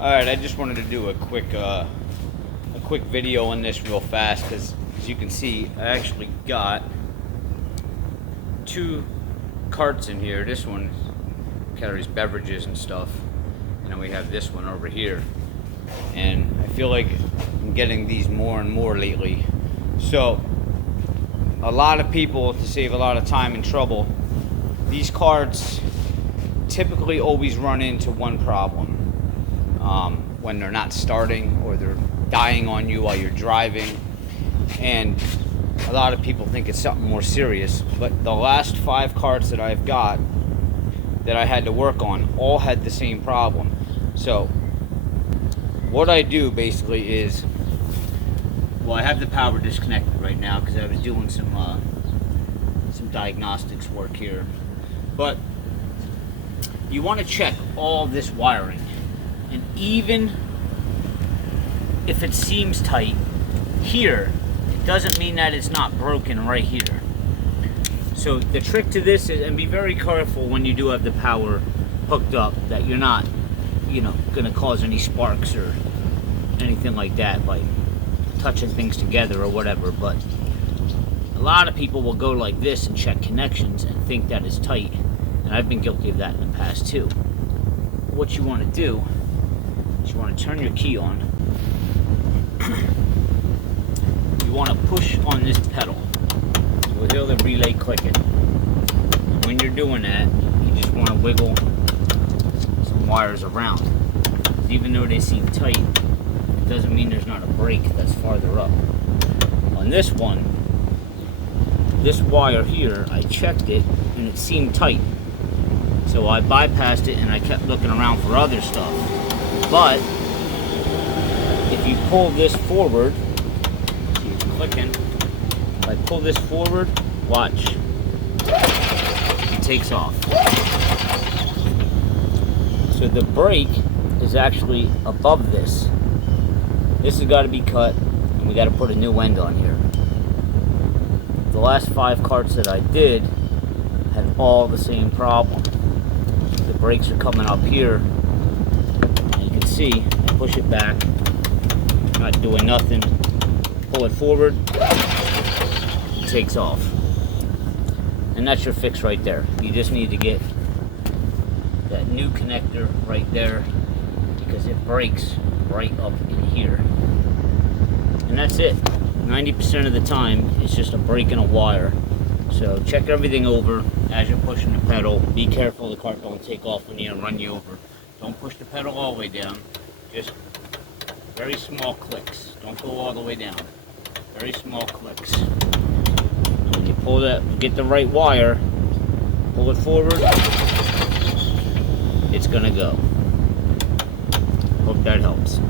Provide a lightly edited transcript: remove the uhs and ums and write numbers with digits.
Alright, I just wanted to do a quick video on this real fast because as you can see, I actually got two carts in here. This one carries beverages and stuff, and then we have this one over here. And I feel like I'm getting these more and more lately. So a lot of people, to save a lot of time and trouble, these carts typically always run into one problem. When they're not starting or they're dying on you while you're driving, and a lot of people think it's something more serious, but the last 5 carts that I've got that I had to work on all had the same problem. So what I do basically is, well, I have the power disconnected right now because I was doing some diagnostics work here, but you want to check all this wiring. And even if it seems tight here, it doesn't mean that it's not broken right here. So the trick to this is, and be very careful when you do have the power hooked up, that you're not, going to cause any sparks or anything like that by touching things together or whatever. But a lot of people will go like this and check connections and think that it's tight. And I've been guilty of that in the past too. What you want to do, you want to turn your key on. You want to push on this pedal. You'll hear the relay clicking. And when you're doing that, you just want to wiggle some wires around. Even though they seem tight, it doesn't mean there's not a break that's farther up. On this one, this wire here, I checked it and it seemed tight. So I bypassed it and I kept looking around for other stuff. But if you pull this forward, see it's clicking. If I pull this forward, watch. It takes off. So the brake is actually above this. This has got to be cut, and we got to put a new end on here. The last 5 carts that I did had all the same problem. The brakes are coming up here. See, I push it back, not doing nothing, pull it forward, it takes off. And that's your fix right there. You just need to get that new connector right there because it breaks right up in here. And that's it. 90% of the time, it's just a break in a wire. So check everything over as you're pushing the pedal. Be careful the cart don't take off on you and run you over. Don't push the pedal all the way down. Just very small clicks. Don't go all the way down. Very small clicks. And when you pull that, get the right wire, pull it forward, it's gonna go. Hope that helps.